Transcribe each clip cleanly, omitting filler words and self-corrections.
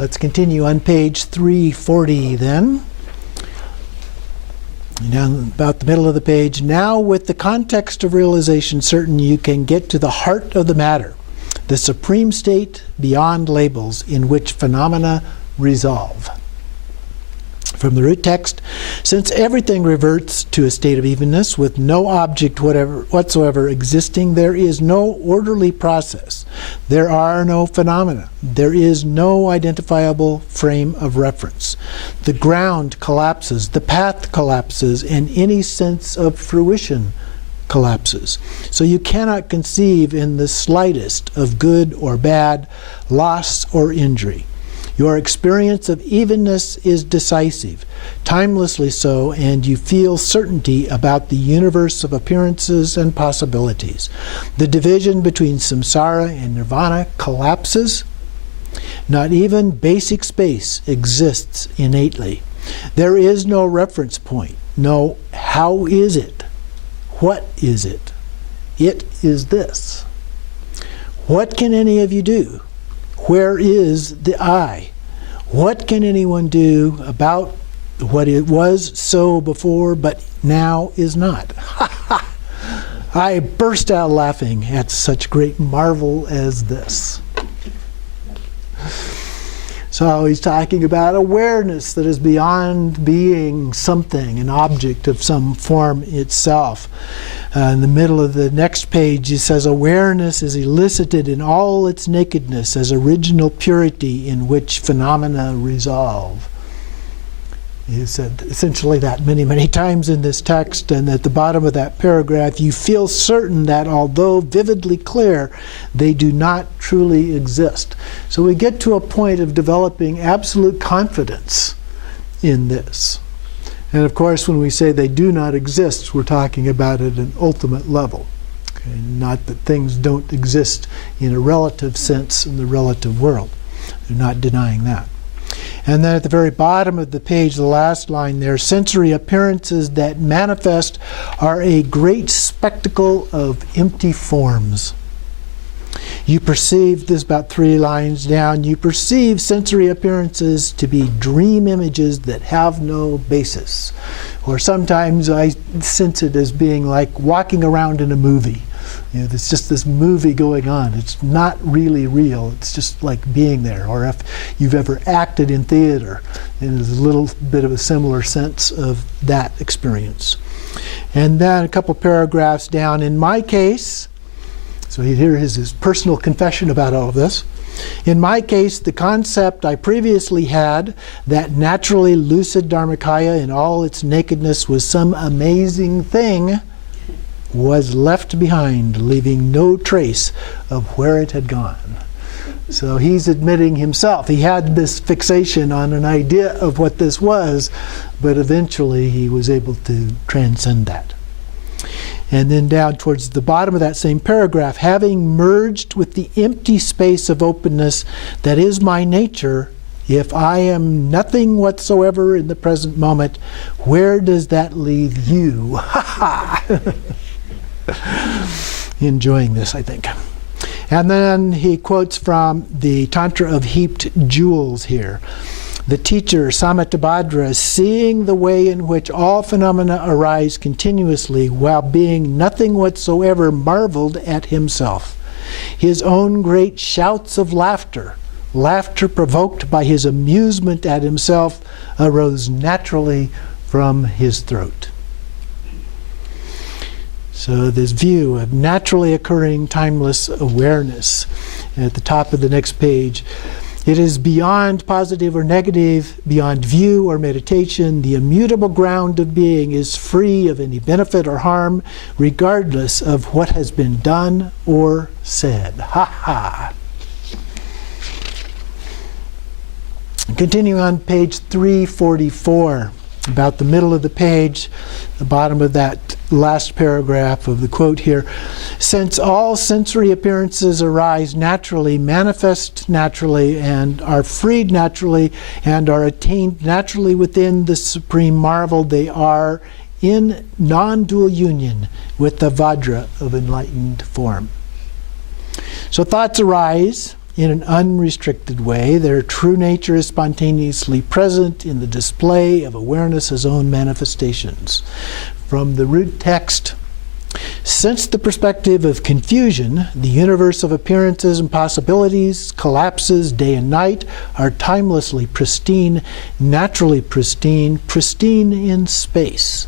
Let's continue on page 340 then. Down about the middle of the page. Now, with the context of realization certain, you can get to the heart of the matter, the supreme state beyond labels in which phenomena resolve. From the root text, since everything reverts to a state of evenness with no object whatsoever existing, there is no orderly process. There are no phenomena. There is no identifiable frame of reference. The ground collapses, the path collapses, and any sense of fruition collapses. So you cannot conceive in the slightest of good or bad, loss or injury. Your experience of evenness is decisive, timelessly so, and you feel certainty about the universe of appearances and possibilities. The division between samsara and nirvana collapses. Not even basic space exists innately. There is no reference point. No, how is it? What is it? It is this. What can any of you do? Where is the I? What can anyone do about what it was so before but now is not? I burst out laughing at such great marvel as this. So he's talking about awareness that is beyond being something, an object of some form itself. In the middle of the next page, he says, awareness is elicited in all its nakedness as original purity in which phenomena resolve. He said essentially that many, many times in this text, and at the bottom of that paragraph, you feel certain that although vividly clear, they do not truly exist. So we get to a point of developing absolute confidence in this. And of course, when we say they do not exist, we're talking about at an ultimate level. Okay? Not that things don't exist in a relative sense in the relative world. They're not denying that. And then at the very bottom of the page, the last line there, sensory appearances that manifest are a great spectacle of empty forms. You perceive, this is about 3 lines down, you perceive sensory appearances to be dream images that have no basis. Or sometimes I sense it as being like walking around in a movie. You know, there's just this movie going on. It's not really real. It's just like being there. Or if you've ever acted in theater, and there's a little bit of a similar sense of that experience. And then a couple paragraphs down, in my case, so here is his personal confession about all of this. In my case, the concept I previously had that naturally lucid Dharmakaya in all its nakedness was some amazing thing was left behind, leaving no trace of where it had gone. So he's admitting himself. He had this fixation on an idea of what this was, but eventually he was able to transcend that. And then down towards the bottom of that same paragraph, having merged with the empty space of openness that is my nature, if I am nothing whatsoever in the present moment, where does that leave you? Ha ha! Enjoying this, I think. And then he quotes from the Tantra of Heaped Jewels here. The teacher, Samattabhadra, seeing the way in which all phenomena arise continuously while being nothing whatsoever, marveled at himself. His own great shouts of laughter, laughter provoked by his amusement at himself, arose naturally from his throat. So this view of naturally occurring timeless awareness. And at the top of the next page, it is beyond positive or negative, beyond view or meditation. The immutable ground of being is free of any benefit or harm, regardless of what has been done or said. Ha ha! Continuing on page 344, about the middle of the page, the bottom of that last paragraph of the quote here. Since all sensory appearances arise naturally, manifest naturally, and are freed naturally, and are attained naturally within the supreme marvel, they are in non-dual union with the Vajra of enlightened form. So thoughts arise in an unrestricted way. Their true nature is spontaneously present in the display of awareness as own manifestations. From the root text, since the perspective of confusion, the universe of appearances and possibilities, collapses, day and night, are timelessly pristine, naturally pristine, pristine in space.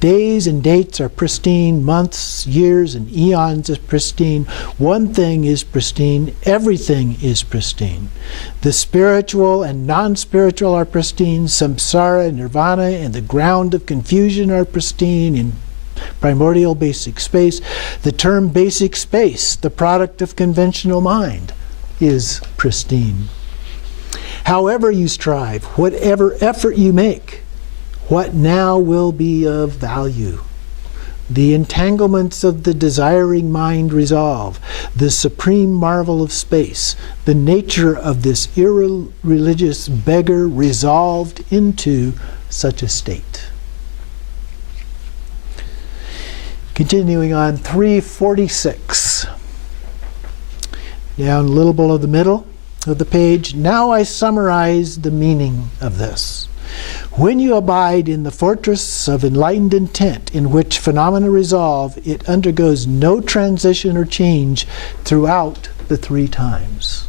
Days and dates are pristine, months, years, and eons are pristine. One thing is pristine, everything is pristine. The spiritual and non-spiritual are pristine, samsara, nirvana, and the ground of confusion are pristine in primordial basic space. The term basic space, the product of conventional mind, is pristine. However you strive, whatever effort you make, what now will be of value? The entanglements of the desiring mind resolve, the supreme marvel of space, the nature of this irreligious beggar resolved into such a state. Continuing on 346. Down a little below the middle of the page. Now I summarize the meaning of this. When you abide in the fortress of enlightened intent in which phenomena resolve, it undergoes no transition or change throughout the three times.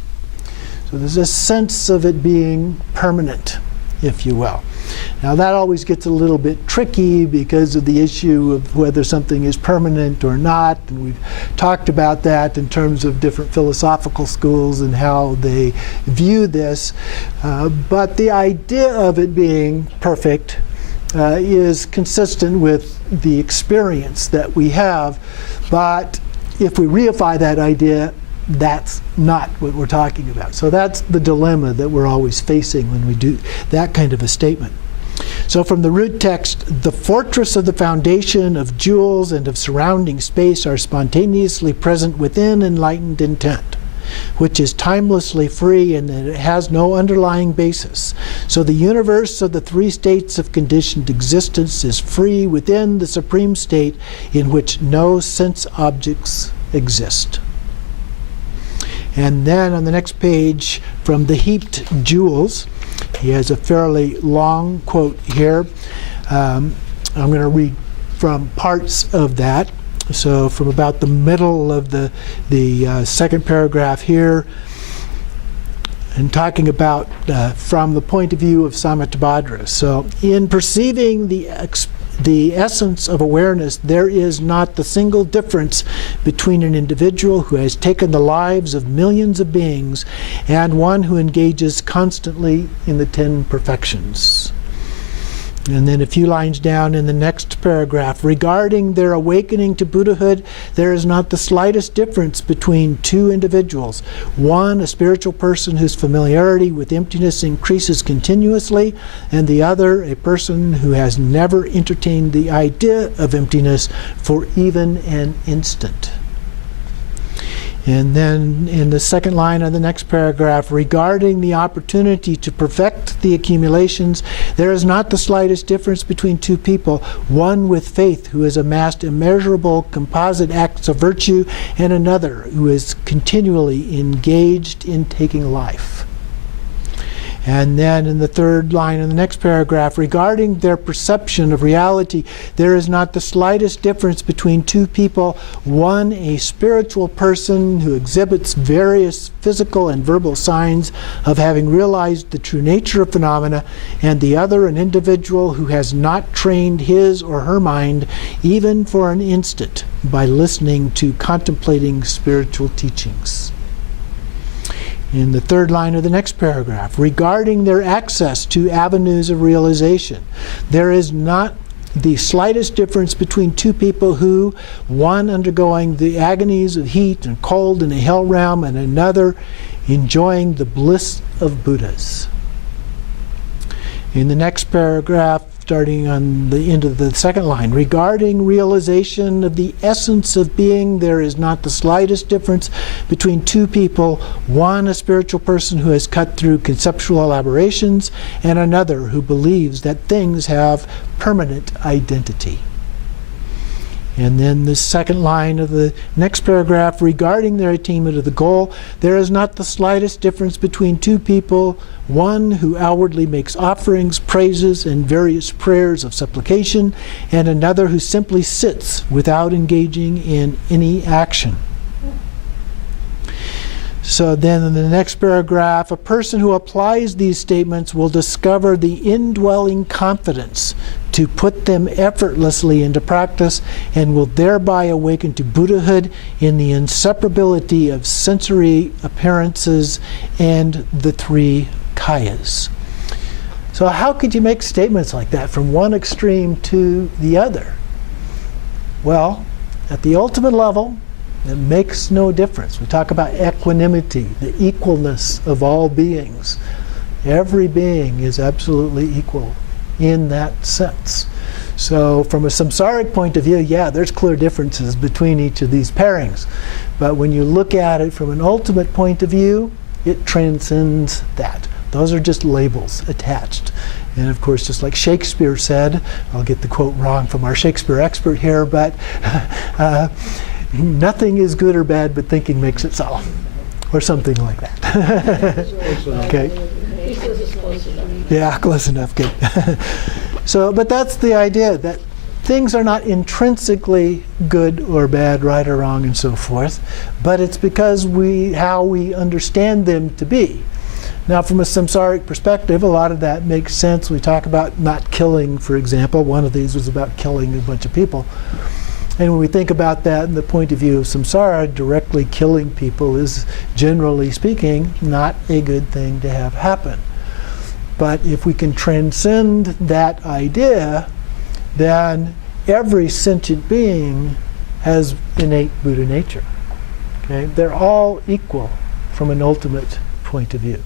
So there's a sense of it being permanent, if you will. Now that always gets a little bit tricky because of the issue of whether something is permanent or not, and we've talked about that in terms of different philosophical schools and how they view this. But the idea of it being perfect is consistent with the experience that we have. But if we reify that idea, that's not what we're talking about. So that's the dilemma that we're always facing when we do that kind of a statement. So from the root text, the fortress of the foundation of jewels and of surrounding space are spontaneously present within enlightened intent, which is timelessly free and that it has no underlying basis. So the universe of the three states of conditioned existence is free within the supreme state in which no sense objects exist. And then on the next page, from the heaped jewels, he has a fairly long quote here. I'm going to read from parts of that. So from about the middle of the second paragraph here, and talking about from the point of view of Samattabhadra. So in perceiving the essence of awareness, there is not the single difference between an individual who has taken the lives of millions of beings and one who engages constantly in the 10 perfections. And then a few lines down in the next paragraph, regarding their awakening to Buddhahood, there is not the slightest difference between two individuals. One, a spiritual person whose familiarity with emptiness increases continuously, and the other, a person who has never entertained the idea of emptiness for even an instant. And then in the second line of the next paragraph, regarding the opportunity to perfect the accumulations, there is not the slightest difference between two people, one with faith who has amassed immeasurable composite acts of virtue, and another who is continually engaged in taking life. And then in the third line in the next paragraph, regarding their perception of reality, there is not the slightest difference between two people, one a spiritual person who exhibits various physical and verbal signs of having realized the true nature of phenomena, and the other an individual who has not trained his or her mind even for an instant by listening to contemplating spiritual teachings. In the third line of the next paragraph, regarding their access to avenues of realization, there is not the slightest difference between two people who, one undergoing the agonies of heat and cold in a hell realm, and another enjoying the bliss of Buddhas. In the next paragraph, starting on the end of the second line, regarding realization of the essence of being, there is not the slightest difference between two people, one a spiritual person who has cut through conceptual elaborations, and another who believes that things have permanent identity. And then the second line of the next paragraph, regarding their attainment of the goal, there is not the slightest difference between two people, one who outwardly makes offerings, praises, and various prayers of supplication, and another who simply sits without engaging in any action. So then in the next paragraph, a person who applies these statements will discover the indwelling confidence to put them effortlessly into practice and will thereby awaken to Buddhahood in the inseparability of sensory appearances and the three kayas. So how could you make statements like that from one extreme to the other? Well, at the ultimate level, it makes no difference. We talk about equanimity, the equalness of all beings. Every being is absolutely equal in that sense. So from a samsaric point of view, yeah, there's clear differences between each of these pairings. But when you look at it from an ultimate point of view, it transcends that. Those are just labels attached. And of course, just like Shakespeare said, I'll get the quote wrong from our Shakespeare expert here, but nothing is good or bad, but thinking makes it so, or something like that. Okay. Yeah, close enough. Good. So, but that's the idea, that things are not intrinsically good or bad, right or wrong, and so forth, but it's because how we understand them to be. Now, from a samsaric perspective, a lot of that makes sense. We talk about not killing, for example. One of these was about killing a bunch of people. And when we think about that in the point of view of samsara, directly killing people is, generally speaking, not a good thing to have happen. But if we can transcend that idea, then every sentient being has innate Buddha nature. Okay? They're all equal from an ultimate point of view.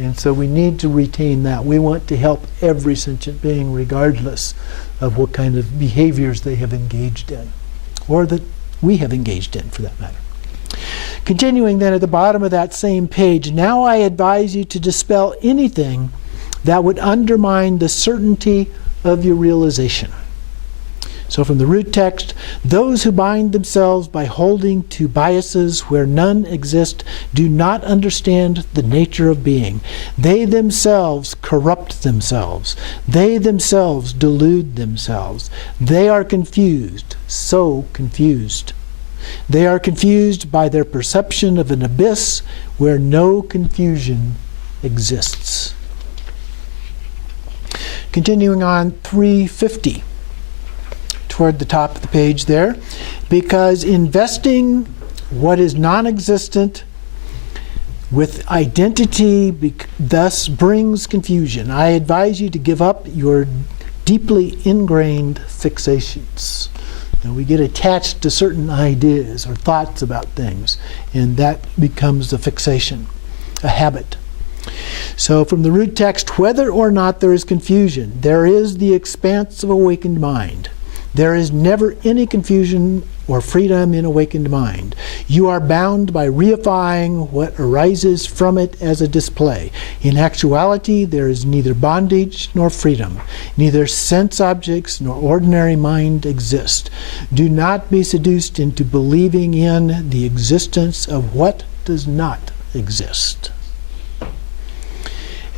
And so we need to retain that. We want to help every sentient being regardless of what kind of behaviors they have engaged in, or that we have engaged in, for that matter. Continuing then at the bottom of that same page, now I advise you to dispel anything that would undermine the certainty of your realization. So from the root text, those who bind themselves by holding to biases where none exist do not understand the nature of being. They themselves corrupt themselves. They themselves delude themselves. They are confused, so confused. They are confused by their perception of an abyss where no confusion exists. Continuing on 350. Toward the top of the page there, because investing what is non-existent with identity thus brings confusion. I advise you to give up your deeply ingrained fixations. And we get attached to certain ideas or thoughts about things, and that becomes a fixation, a habit. So from the root text, whether or not there is confusion, there is the expanse of awakened mind. There is never any confusion or freedom in awakened mind. You are bound by reifying what arises from it as a display. In actuality, there is neither bondage nor freedom. Neither sense objects nor ordinary mind exist. Do not be seduced into believing in the existence of what does not exist.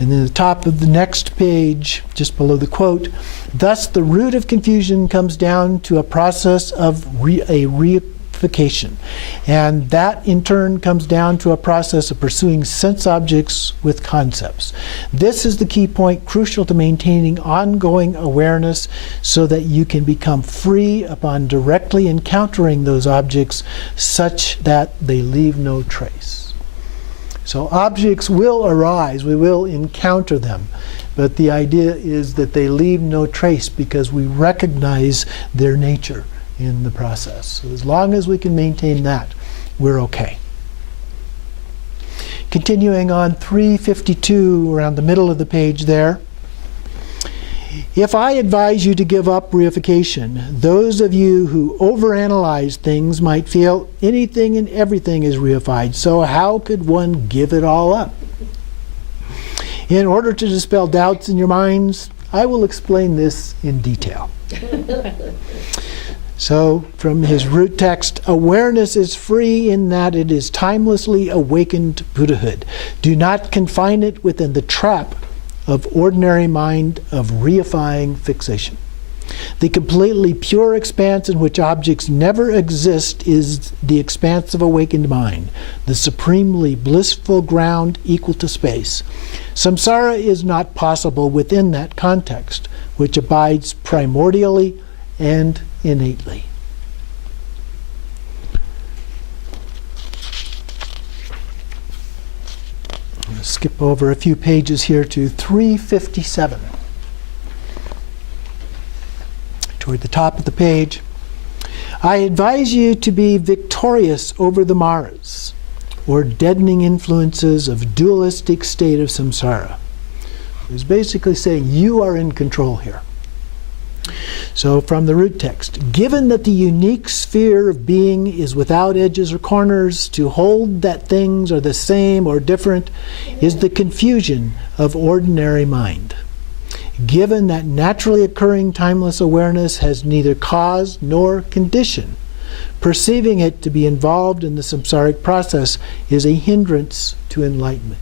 And then the top of the next page, just below the quote, thus the root of confusion comes down to a process of reification. And that in turn comes down to a process of pursuing sense objects with concepts. This is the key point crucial to maintaining ongoing awareness so that you can become free upon directly encountering those objects such that they leave no trace. So objects will arise, we will encounter them, but the idea is that they leave no trace because we recognize their nature in the process. So as long as we can maintain that, we're okay. Continuing on 352, around the middle of the page there. If I advise you to give up reification, those of you who overanalyze things might feel anything and everything is reified. So how could one give it all up? In order to dispel doubts in your minds, I will explain this in detail. So, from his root text, awareness is free in that it is timelessly awakened Buddhahood. Do not confine it within the trap of ordinary mind of reifying fixation. The completely pure expanse in which objects never exist is the expanse of awakened mind, the supremely blissful ground equal to space. Samsara is not possible within that context, which abides primordially and innately. I'm going to skip over a few pages here to 357. Toward the top of the page, I advise you to be victorious over the maras, or deadening influences of dualistic state of samsara. It's basically saying you are in control here. So from the root text, given that the unique sphere of being is without edges or corners, to hold that things are the same or different is the confusion of ordinary mind. Given that naturally occurring timeless awareness has neither cause nor condition, perceiving it to be involved in the samsaric process is a hindrance to enlightenment.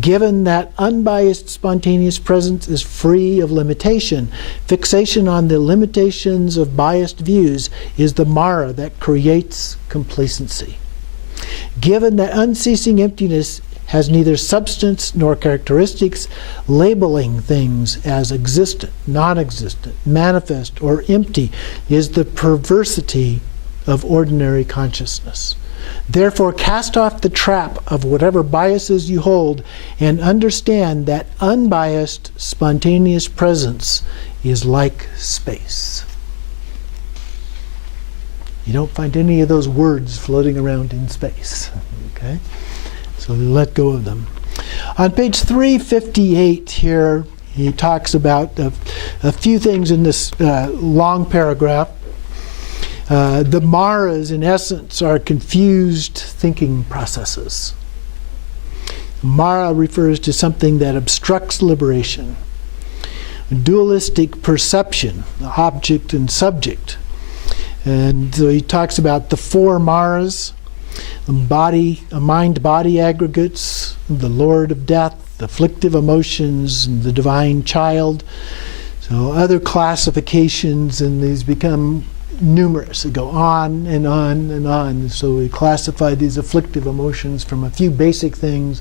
Given that unbiased spontaneous presence is free of limitation, fixation on the limitations of biased views is the mara that creates complacency. Given that unceasing emptiness has neither substance nor characteristics, labeling things as existent, non-existent, manifest, or empty is the perversity of ordinary consciousness. Therefore, cast off the trap of whatever biases you hold and understand that unbiased, spontaneous presence is like space. You don't find any of those words floating around in space. Okay? So let go of them. On page 358 here, he talks about a few things in this long paragraph. The maras, in essence, are confused thinking processes. Mara refers to something that obstructs liberation. Dualistic perception, object and subject. And so he talks about the four maras, mind-body aggregates, the Lord of Death, afflictive emotions, and the divine child. So other classifications, and these become numerous. They go on and on and on. So we classify these afflictive emotions from a few basic things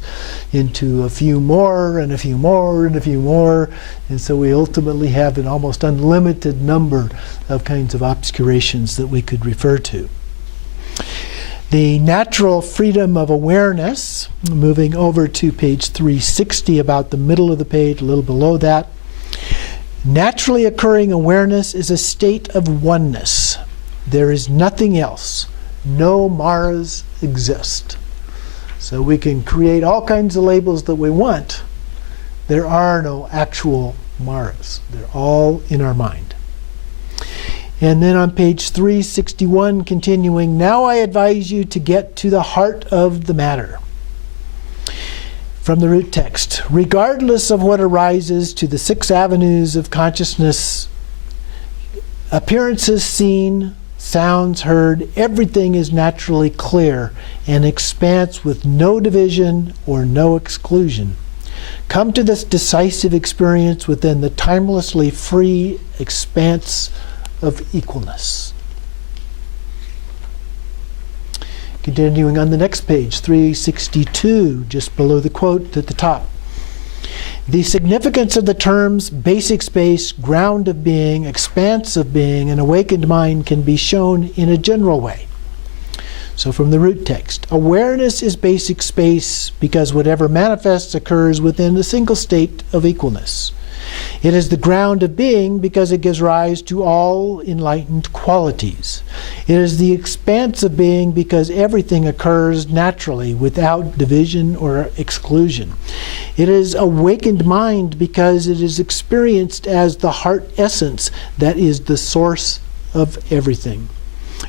into a few more and a few more and a few more. And so we ultimately have an almost unlimited number of kinds of obscurations that we could refer to. The natural freedom of awareness, moving over to page 360, about the middle of the page, a little below that. Naturally occurring awareness is a state of oneness. There is nothing else. No maras exist. So we can create all kinds of labels that we want. There are no actual maras. They're all in our mind. And then on page 361, continuing, now I advise you to get to the heart of the matter. From the root text, regardless of what arises to the six avenues of consciousness, appearances seen, sounds heard, everything is naturally clear and expanse with no division or no exclusion. Come to this decisive experience within the timelessly free expanse of equalness. Continuing on the next page, 362, just below the quote at the top. The significance of the terms basic space, ground of being, expanse of being, and awakened mind can be shown in a general way. So from the root text, awareness is basic space because whatever manifests occurs within a single state of equalness. It is the ground of being because it gives rise to all enlightened qualities. It is the expanse of being because everything occurs naturally without division or exclusion. It is awakened mind because it is experienced as the heart essence that is the source of everything.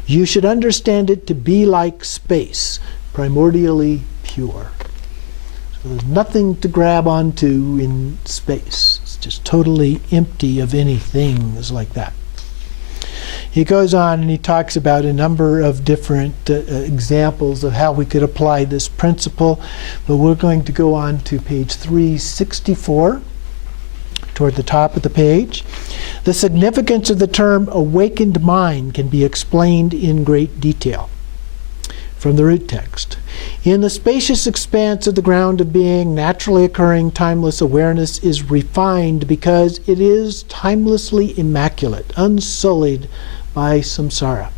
You should understand it to be like space, primordially pure. So there's nothing to grab onto in space. Just totally empty of any things like that. He goes on and he talks about a number of different examples of how we could apply this principle, but we're going to go on to page 364, toward the top of the page. The significance of the term awakened mind can be explained in great detail. From the root text. In the spacious expanse of the ground of being, naturally occurring timeless awareness is refined because it is timelessly immaculate, unsullied by samsara.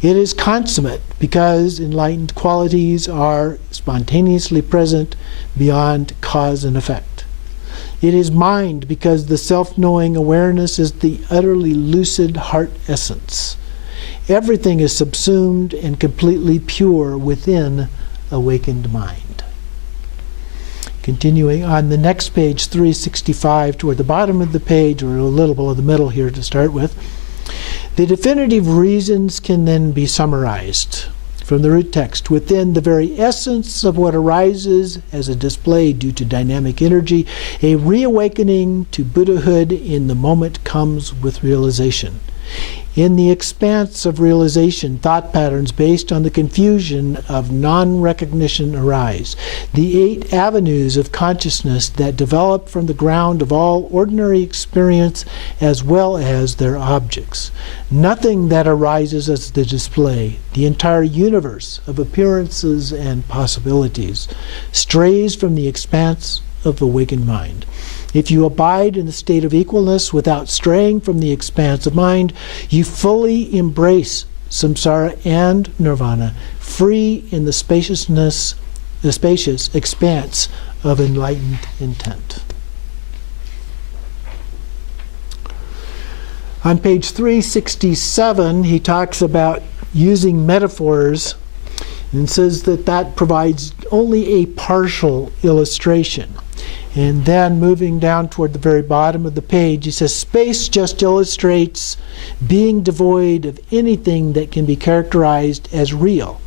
It is consummate because enlightened qualities are spontaneously present beyond cause and effect. It is mind because the self-knowing awareness is the utterly lucid heart essence. Everything is subsumed and completely pure within awakened mind. Continuing on the next page, 365, toward the bottom of the page, or a little below the middle here to start with, the definitive reasons can then be summarized from the root text. Within the very essence of what arises as a display due to dynamic energy, a reawakening to Buddhahood in the moment comes with realization. In the expanse of realization, thought patterns based on the confusion of non-recognition arise. The 8 avenues of consciousness that develop from the ground of all ordinary experience as well as their objects. Nothing that arises as the display, the entire universe of appearances and possibilities, strays from the expanse of awakened mind. If you abide in the state of equalness without straying from the expanse of mind, you fully embrace samsara and nirvana, free in the spacious expanse of enlightened intent. On page 367, he talks about using metaphors and says that that provides only a partial illustration. And then moving down toward the very bottom of the page, he says, space just illustrates being devoid of anything that can be characterized as real.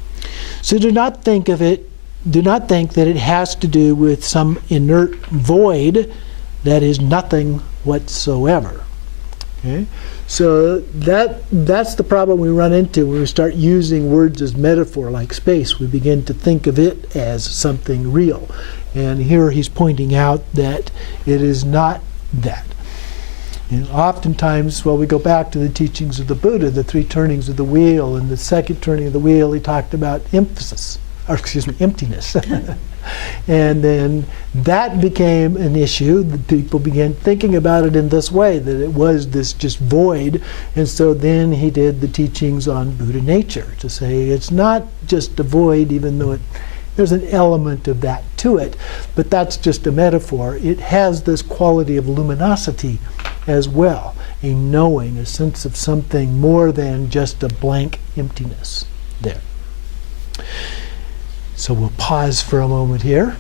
So do not think that it has to do with some inert void that is nothing whatsoever. Okay? So that's the problem we run into when we start using words as metaphor, like space. We begin to think of it as something real. And here he's pointing out that it is not that. And oftentimes, well, we go back to the teachings of the Buddha, the 3 turnings of the wheel, and the second turning of the wheel, he talked about emptiness. And then that became an issue. The people began thinking about it in this way, that it was this just void. And so then he did the teachings on Buddha nature, to say it's not just a void, even though there's an element of that to it, but that's just a metaphor. It has this quality of luminosity as well, a knowing, a sense of something more than just a blank emptiness there. So we'll pause for a moment here.